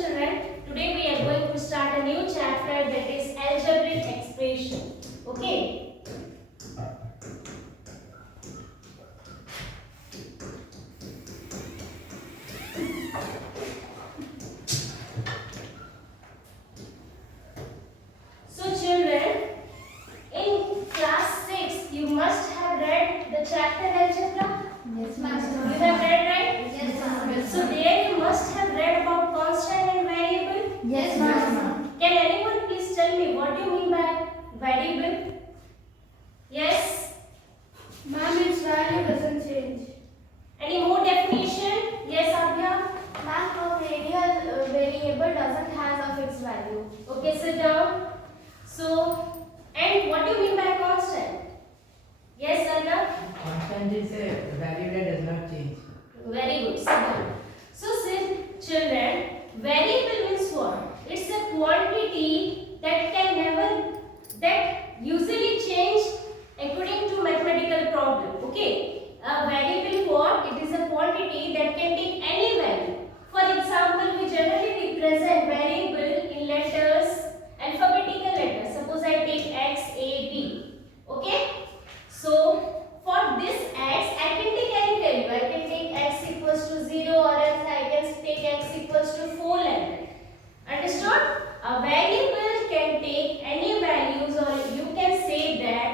children, today we are going to start a new chapter, that is algebraic expression. Okay. So children, in class 6 you must have read the chapter algebra. Yes, ma'am. You have read, right? Yes, ma'am. So there you must have read about constant and variable. Yes, ma'am. Can anyone please tell me what do you mean by variable? Yes? Ma'am, its value doesn't change. Any more definition? Yes, Abhya? Ma'am, a variable doesn't have a fixed value. Okay, sit down. So, and what do you mean by constant? Yes, Arnab? Constant is a value that does not change. Very good. Sit down. So, children, variable means what? It's a quantity that usually change according to mathematical problem. Okay. A variable what? It is a quantity that can take any value. For example, we generally represent variable in letters, alphabetical letters. Suppose I take X, A, B. Okay. So, for this X, I can take any value. I can take X equals to 0 or else I can take X equals to 4 like that. Understood? A variable can take any values, or you can say that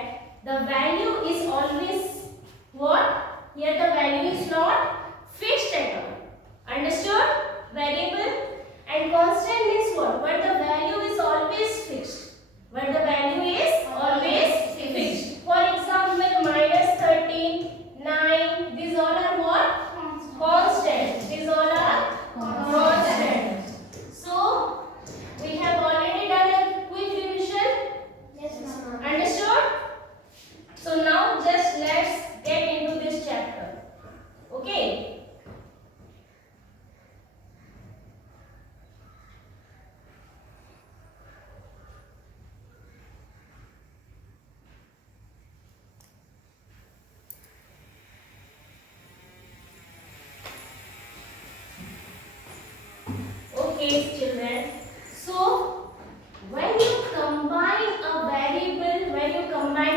the value is always what? Here the value is not fixed at all. Understood? Variable. And constant means what? Where the value is always fixed. Where the value is always fixed. For example, minus 13, 9, these all are what? Constant. These all are constant. So, we have already done a quick revision. Yes, ma'am. Understood? So, now just let's get into this chapter. Okay? Okay, children. So, when you combine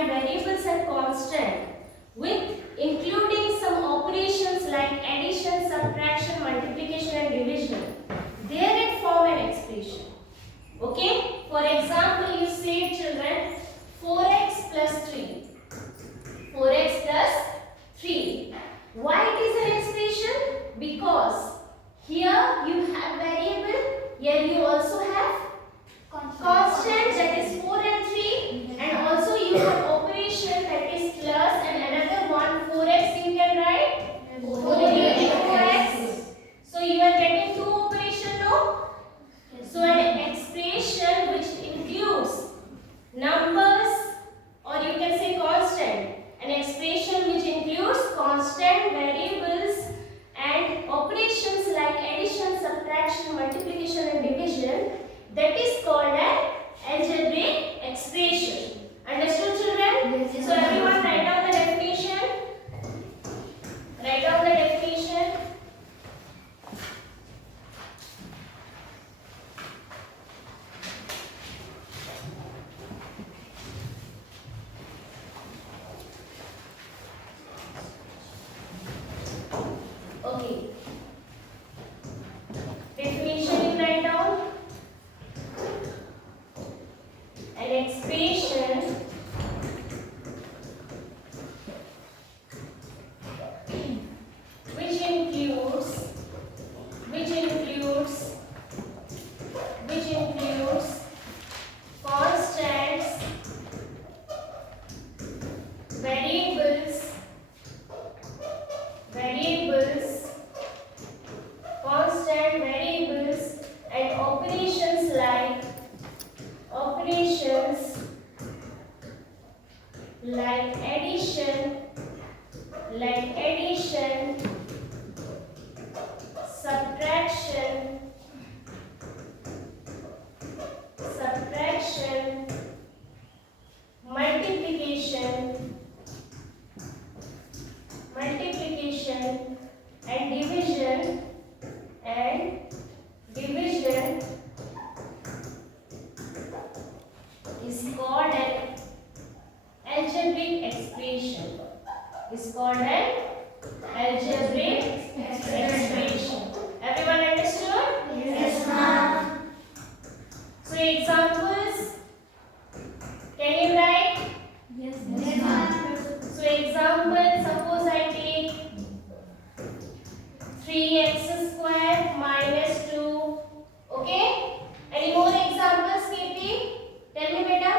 variables and constant with including some operations like addition, subtraction, multiplication and division, there it form an expression. Okay? For example, you say children 4x plus 3. 4x plus 3. Why it is an expression? Because here you have variable, here you also have constant, that is 4 and 3, and also you have operation, that is plus, and another one 4x you can write 4 into x. So you are getting two operation, no? So an expression which includes numbers, or you can say constant, an expression which includes constant, variables and operations like addition, subtraction, multiplication and division, that is called an algebraic 3x square minus 2. Okay? Any more examples, Kirti? Tell me, beta.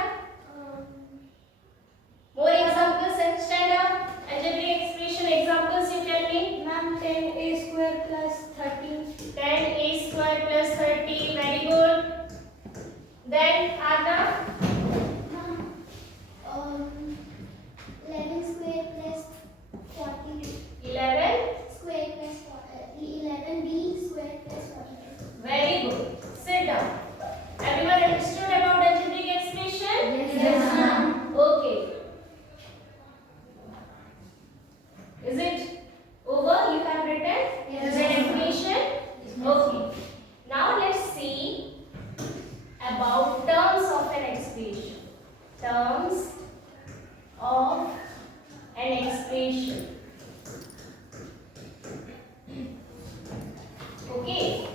More examples, stand up. Algebraic expression examples, you tell me. Ma'am, 10a square plus 30. 10a square plus 30. Very good. Then, Arna. Ma'am, 11 square plus 40. 11. Square plus 11b square plus 40. Very good. Sit down. Everyone understood about algebraic expression? Yes, ma'am. Okay. Is it over? You have written Yes, the ma'am. definition? Okay. Now let's see about terms of an expression. Terms of an expression. Okay.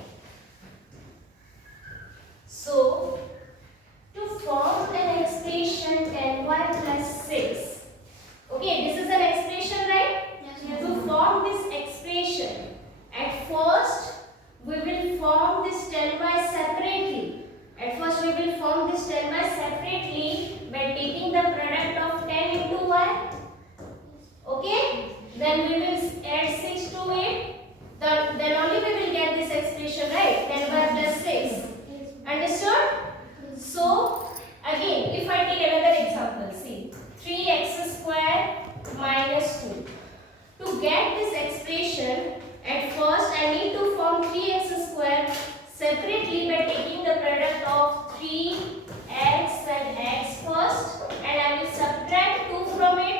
So, to form an expression 10y plus 6. Okay, this is an expression, right? Yes, To form this expression, at first we will form this 10y separately. At first we will form this 10y separately by taking the product of 10 into y. Okay? Then we will add 6 to it. Then only we will get this expression, right? 10y plus 6. Understood? So, again, if I take another example, see, 3x square minus 2. To get this expression, at first I need to form 3x square separately by taking the product of 3x and x first, and I will subtract 2 from it.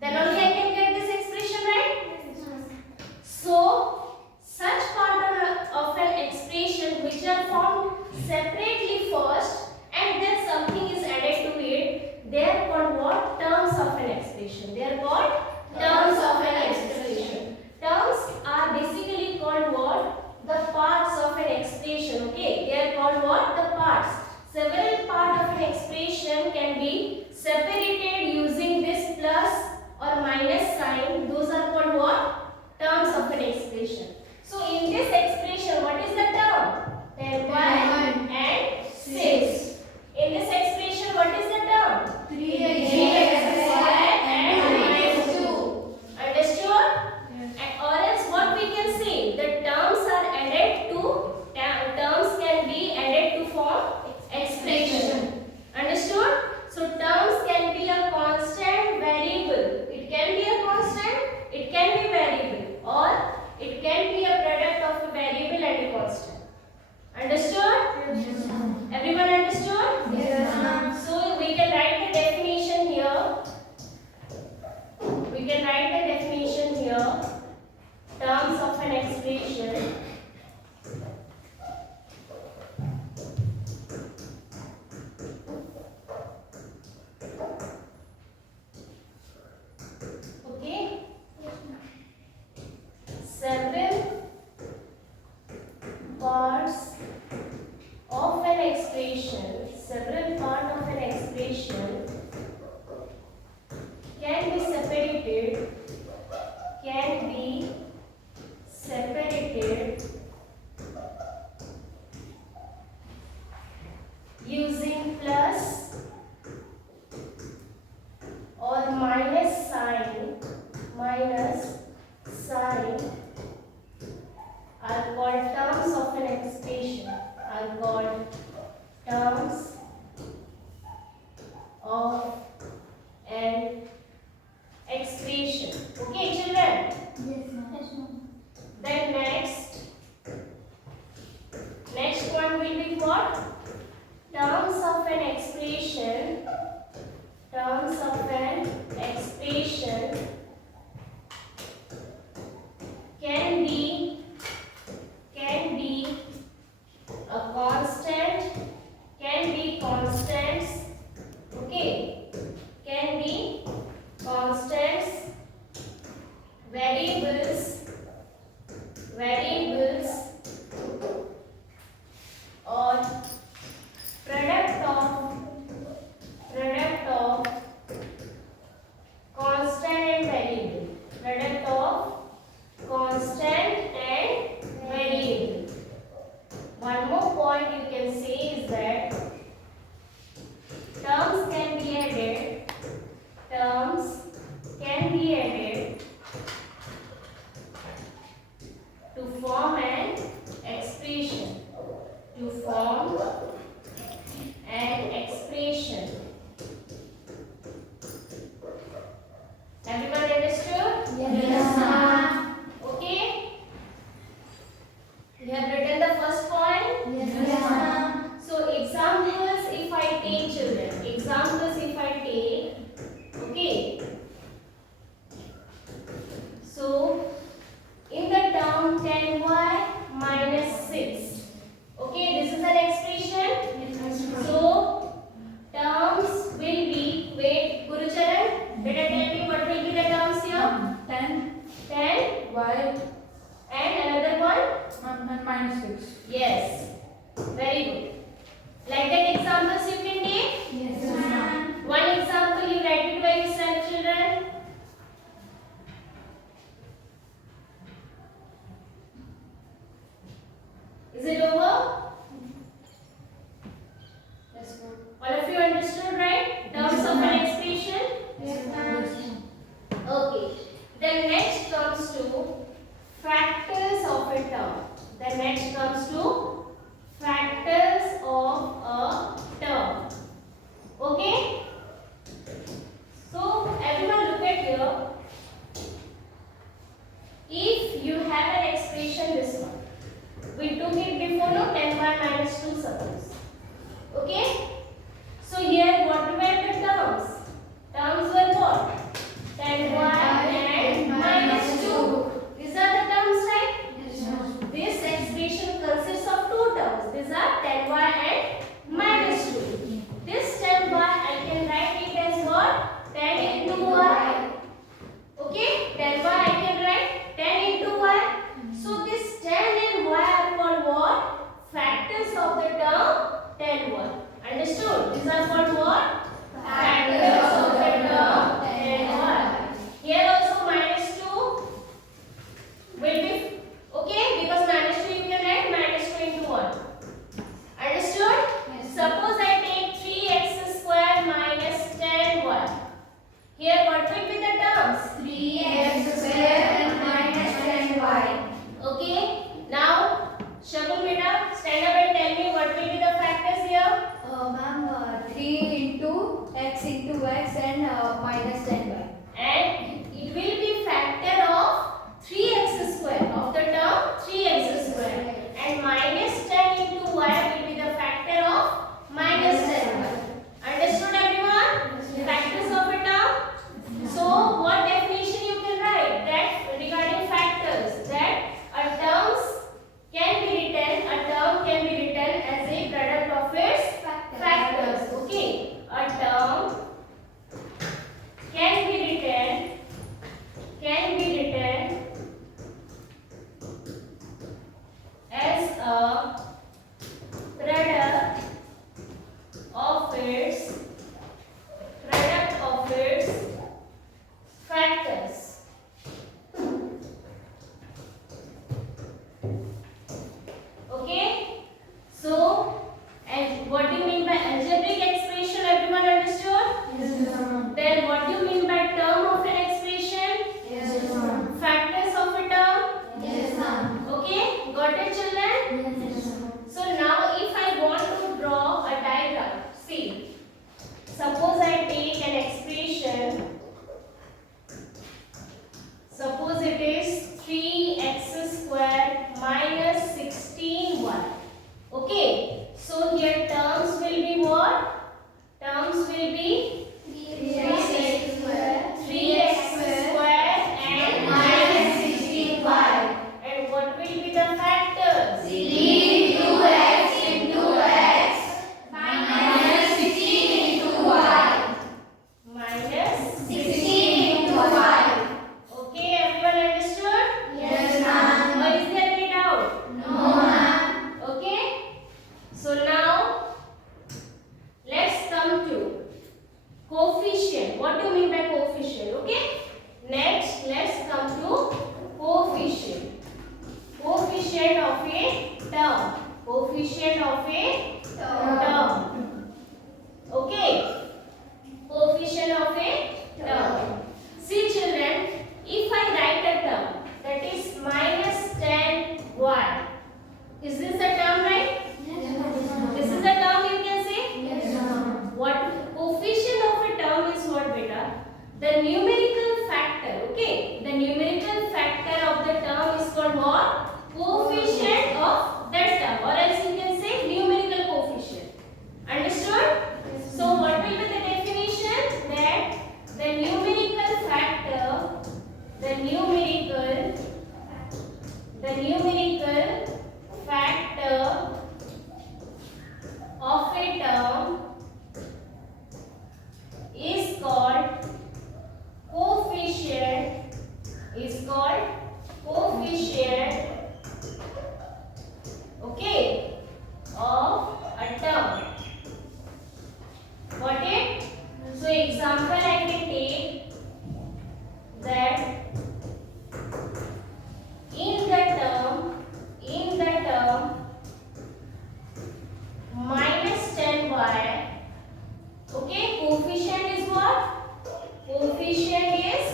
Then only I can get this expression, right? So, such part of an expression which are formed separately first and then something is added to it, they are called what? Terms of an expression. They are called terms of an expression. Terms are basically called what? The parts of an expression. Okay, they are called what? The parts. Several parts of an expression can be separated using this plus or minus sign. Those are called what? Terms of an expression. So in this expression, what is the term? 10y and 6. In this expression, what is the term? 3x square and minus 2. Understood? And or else what we can say? The terms are added to, terms can be added to form expression. Understood? So terms can be a constant variable. It can be a constant, it can be variable, or it can be a product of a variable and a constant. Understood? Yes, ma'am. Everyone understood? Yes, ma'am. So we can write the definition here. We can write the definition here. Terms of an expression. Okay. Several parts of an expression, several parts of an expression can be separated using plus or minus sign are called terms of an expression, are called terms of form an expression. To form an expression. Everyone understood? Yes, ma'am. Okay. You have written the first point? Yes, ma'am. So examples if I take, children. Examples if I take. Okay. So in the term 10y minus 6. Okay, this is an expression. So terms will be, wait, Gurucharan, better tell me what will be the terms here? 10 Y and another one? and minus 6. Yes. Very good. Like that examples you can take? Yes, ma'am. One example you write it by yourself, children. Is it over? Yes, ma'am. All of you understood, right? Terms of an expression? Yes, ma'am. Okay. Then next comes to factors of a term. Then next comes to factors of a term. Okay? So everyone look at here. If you have an expression this one, we took it before, no, 10y minus 2 suppose. Okay? So here what were the terms? Terms were what? 10y and minus 2. These are the terms, right? Yes, ma'am. This expression consists of two terms. These are 10y and minus 2. This 10y I can write it as what? 10 into y. Okay? 10y I can write 10 into y. So this 10 and y are called what? Factors of the term 10y. Understood? These are called what? Factors of the term 10y. Here also minus 2 will be okay, because minus 2 you can write minus 2 into 1. Understood? Yes. Suppose I take 3x square minus 10y. Here what will be the terms? 3x square and minus 10y. Okay. Now, Shagun beta, stand up and tell me what will be the factors here? Ma'am, 3 into x and minus 10y. And it will be factor of 3x square, of the term 3x square. And minus 10 into y will be the factor of minus 10y. Understood, everyone? Factors of a term. So what definition you can write? That regarding factors, that a term can be written as a product of its factors. Okay, a term can be written as a product of its factors. Okay, so and what do you mean by algebraic expression? Everyone understood? Yes, ma'am. Then what do you mean by term of an expression? Yes, ma'am. Factors of a term? Yes, ma'am. Okay, got it, children? Yes, ma'am. So now if I want to draw a diagram, see, suppose I take an expression, suppose it is 3x square minus 16y. Okay, so here terms will be what? Terms will be 3x square 3x square and minus 16y. And what will be the factors? 3 into x minus 16 into y. Minus 16 into y. Okay, everyone understood? Yes, ma'am. Or is there any doubt? No, ma'am. Okay. So now let's come to coefficient. What do you mean by coefficient? Okay. Next, let's come to coefficient. Coefficient of a term. Coefficient of a term. Okay. Coefficient of a term. See, children, if I write a term that is minus 10y the numerical factor of a term is called coefficient, okay, of a term. Got it? So example I can take that in the term minus 10y, okay, coefficient is what? Coefficient is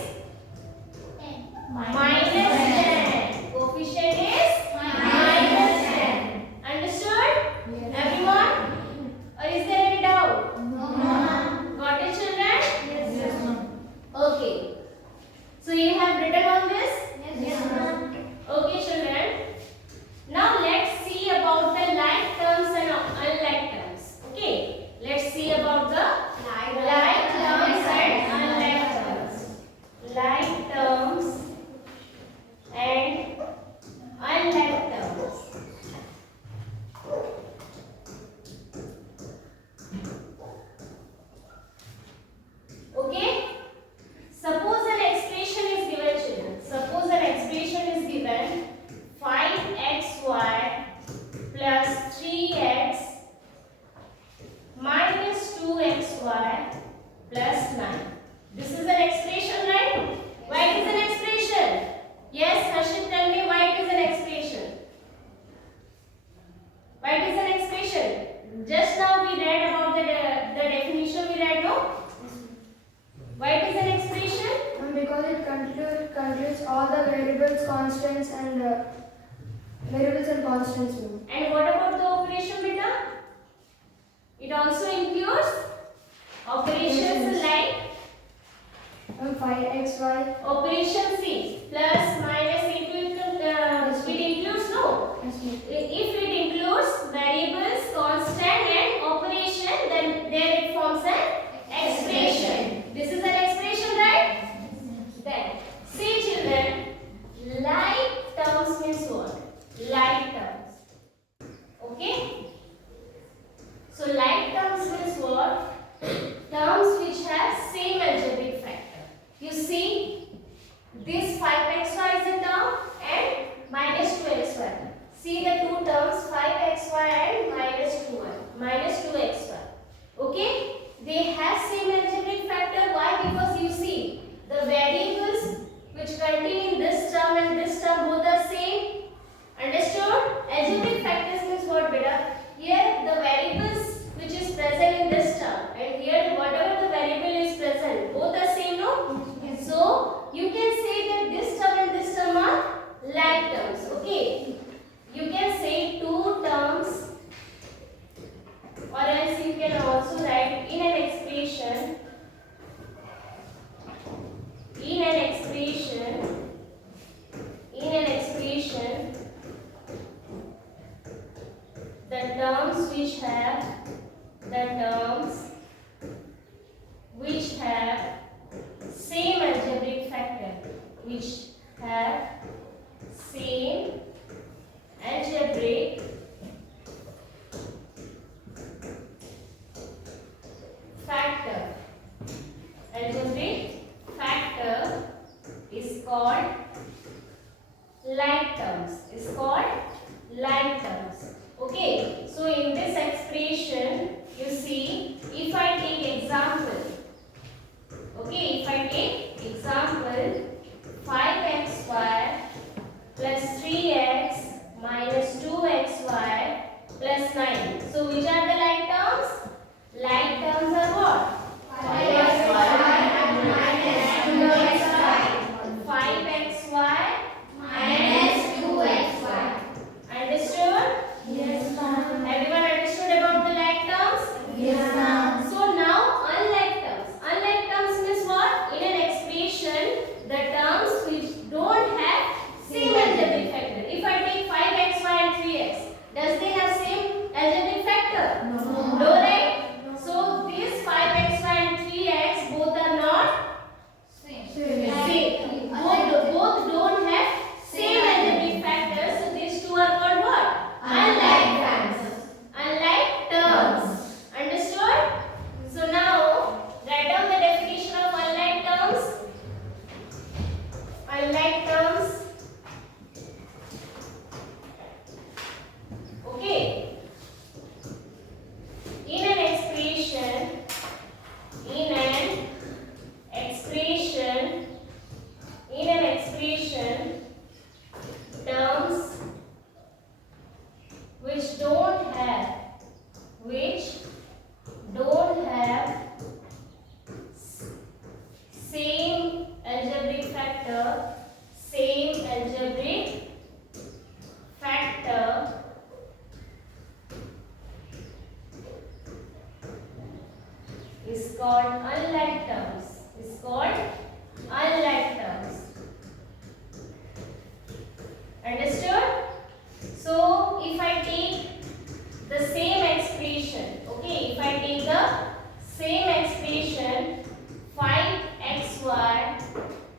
minus 10. Coefficient is minus 10. Understood? Yes. Everyone? Or is there any doubt? No. Got it, children? Yes, ma'am. Okay. So you have written on this? Yes, ma'am. Okay, children. Now let's see about the like terms and unlike terms. Okay. Let's see about the like terms and unlike terms. Like terms and unlike terms. Okay. Suppose an expression is given, children. Suppose an expression is given 5xy plus 3x minus 2xy plus 9. This is an expression, right? Why it is an expression? Yes, Harshit, tell me why it is an expression. Why it is an expression? Just now we read about the definition we read, no? Why it is an expression? Because it concludes all the variables, constants, and variables and constants. And what about the operation, beta? It also includes operations like 5xy. operation C plus minus it includes no. Yes, ma'am. If it includes variables, constant and operation, then there it forms an expression. This is an expression, right? Then see, children, like terms means what? Like terms. Okay? So like terms means what? Terms which have same algebraic factor. You see, this 5xy is a term and minus 2xy. See the two terms 5xy and minus 2xy. Okay? They have same algebraic factor. Why? Because you see the variables which contain in this term and this term both are same. Understood? Algebraic factors means what, beta? Here the variables which is present in this term and here whatever the variable is present, both are same, no? So you can say that this term and this term are like terms. Okay? You can say two terms, or else you can also write in an expression the terms which have same algebraic factor, algebraic factor is called like terms. Okay, so in this expression you see, if I take example, okay, if I take example 5xy plus 3x minus 2xy plus 9. So which are the like terms? Like terms are what? 5xy minus 2xy. 5xy minus 2xy. Understood? Yes, ma'am. called unlike terms. Is called unlike terms. Understood? So if I take the same expression, okay, if I take the same expression 5xy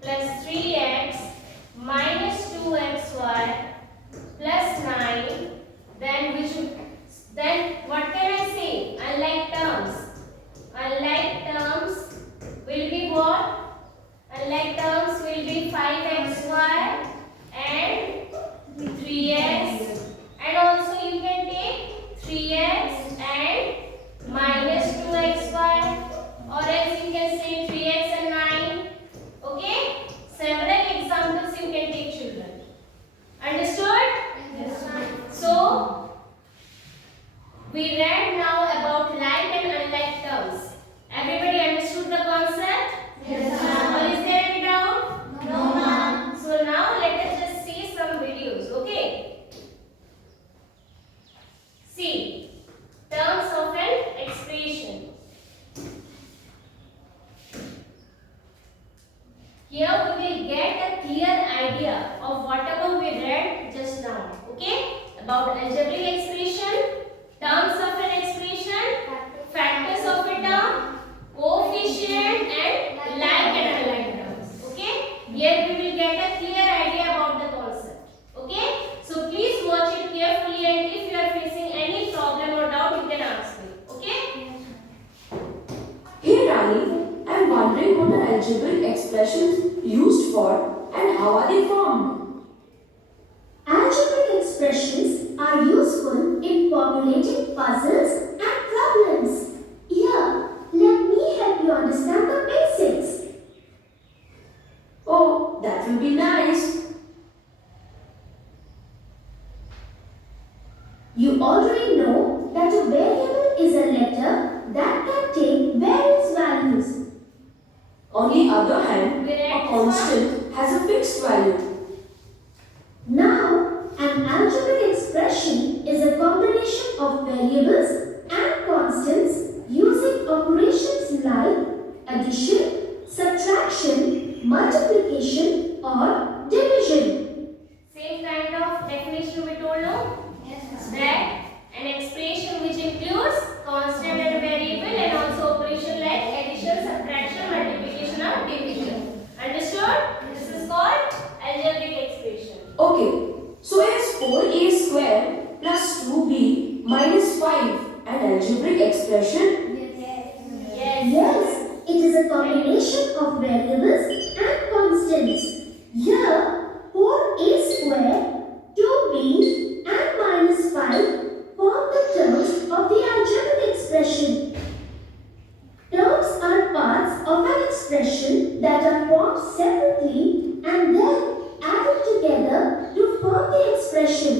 plus 3x minus 2xy plus 9, then what can I say? Unlike terms. Unlike terms will be what? Unlike terms will be 5xy and 3x, and also you can take 3x and minus 2xy, or else you can say 3x and 9. Okay? Several examples you can take, children. Understood? Yes, ma'am. So, we read now about like and unlike terms. Everybody understood the concept? Yes, ma'am. Or is there any doubt? No, ma'am. So now let us just see some videos, okay? See, terms of an expression. Here we will get a clear idea of whatever we read just now, okay? About algebraic expression, terms of an expression, factors of a term, coefficient and like and unlike terms, okay? Here we will get a clear idea about the concept, okay? So please watch it carefully, and if you are facing any problem or doubt, you can ask me, okay? Hey Rani, I'm wondering what are algebraic expressions used for and how are they formed? Algebraic expressions are useful in formulating puzzles and problems. Here, let me help you understand the basics. Oh, that will be nice. You already know that a variable is a letter that can take various values. On the other hand, a constant has a fixed value. Now, an algebraic expression is a combination of variables and constants using operations like addition, subtraction, multiplication, or division. Same kind of definition we told now. Yes, ma'am. That an expression which includes constant and variable, and also operation like addition, subtraction, multiplication or division. Understood? This is called algebraic expression. Okay, so is 4a square plus 2b minus 5 an algebraic expression? Yes. Yes, it is a combination of variables and constants. Here, 4a square, 2b and minus 5 form the terms of the algebraic expression. Terms are parts of an expression that are formed separately and then added together to form the expression.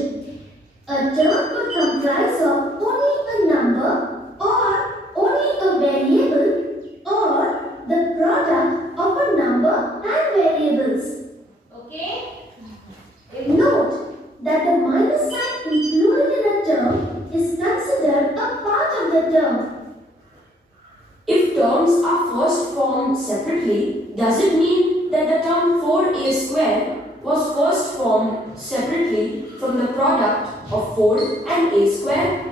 A term could comprise of only a number or only a variable or the product of a number and variables. Okay. Note that the minus sign included in a term is considered a part of the term. If terms are first formed separately, does it mean that the term 4a square was first formed separately from the product of 4 and a square?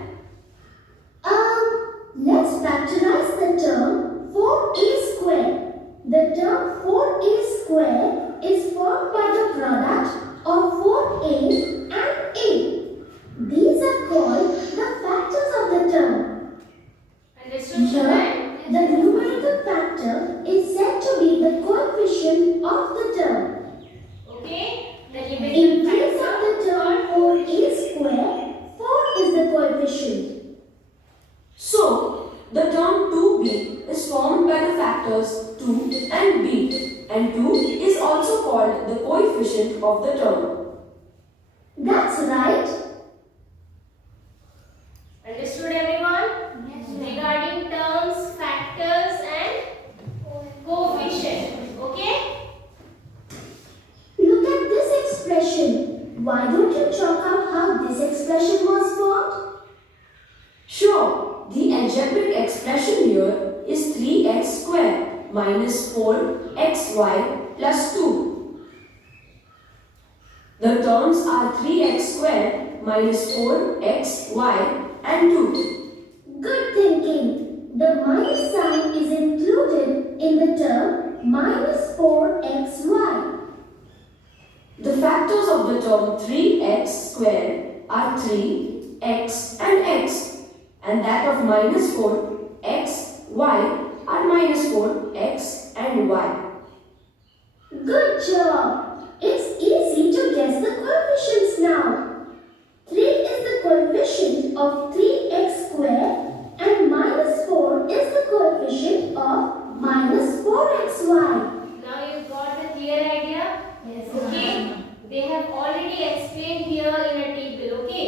Let's factorize the term 4a square. The term 4a square is formed by the product of 4a and a. These are called the factors of the term. Understood, Here, children? the numerator factor is said to be the coefficient of the term. Okay. The In limited case of factor. the term 4a square, 4 is the coefficient. So, the term 2b is formed by the factors 2 and b, and 2 is also called the coefficient of the term. That's right. Understood, everyone? Regarding terms, factors and coefficient. Okay? Look at this expression. Why don't you chalk out how this expression was formed? Sure, the algebraic expression here is 3x minus 4xy plus 2. The terms are 3x square minus 4xy and 2. Good thinking. The minus sign is included in the term minus 4xy. The factors of the term 3x square are 3x and x, and that of minus 4x y are minus 4x and y. Good job. It's easy to guess the coefficients now. 3 is the coefficient of 3x square and minus 4 is the coefficient of minus 4xy. Now you got the clear idea? Yes. Okay. They have already explained here in a table. Okay.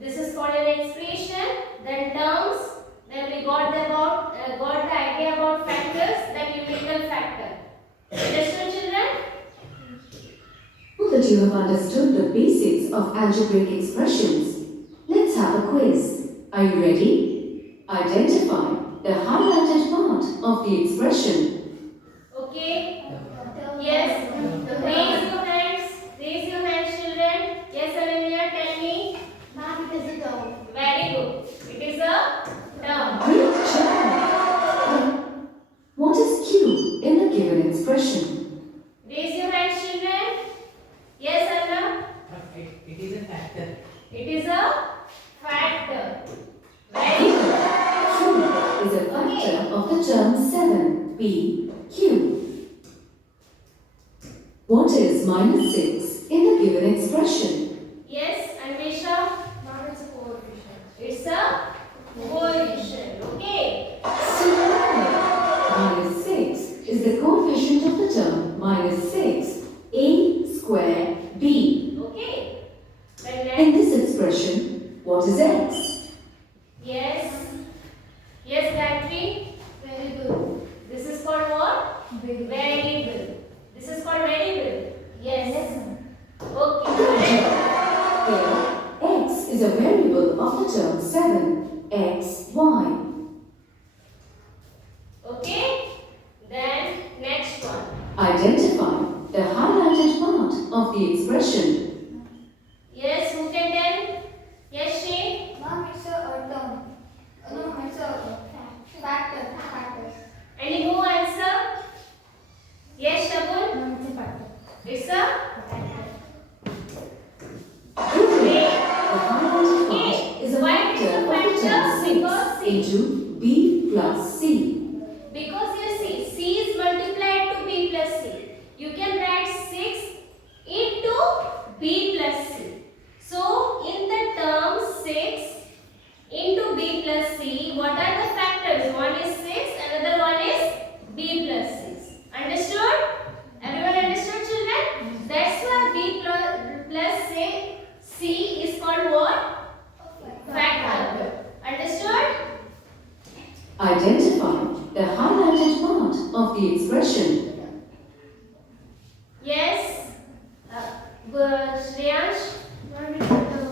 This is called an expression. Then terms. Then we got the idea about factors. Then numerical factor. Understood, children? Now that you have understood the basics of algebraic expressions, let's have a quiz. Are you ready? Identify the highlighted part of the expression. Okay. Yes. Raise your hands, children. Yes, Ananya, tell me. Ma'am, it is a term. Very good. It is a term. Great job! What is Q in the given expression? Raise your hands, children. Yes, Anna. It is a factor. It is a factor. Very good. Q is a factor of the term 7, P, Q. What is minus 6 in the given expression? Yes, Anvesha. Ma'am, it's a coefficient. It's a coefficient. Okay. So, minus 6 is the coefficient of the term minus 6, A square B. Okay. Then In next. this expression, what is x? Yes. Yes, Gayatri. Very good. This is called what? Very Variable. This is called variable. Yes. Good Okay. job. Here, x is a variable of the term 7, x, y. Okay. Then next one. Identify the highlighted part of the expression. Yes, who can tell? Yes, Shane. Ma'am, it's a term. No, it's a factor. Any who answer? Yes, Shagun. Ma'am, it's a factor. It's a The highlighted part is a Why it is factor a of the factor? term Because 6 see. into b plus c. Because you see, C is multiplied to B plus C. You can write 6 into B plus C. So, in the term 6 into B plus C, what are the factors? One is 6, another one is B plus 6. Understood? Everyone understood, children? That's why B plus C is called what? Factor. Understood? Identify the highlighted part of the expression. Yes. Shreyansh? Ma'am, it's a term.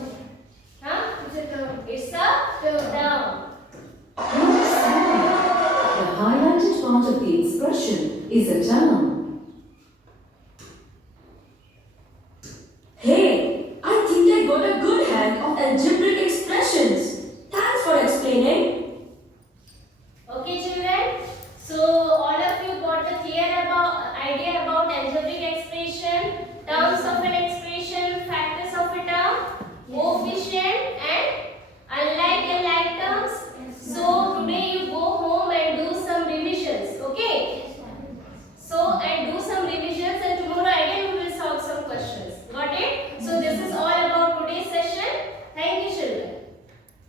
Huh? It's a term. It's a term. Number 7. The highlighted part of the expression is a term.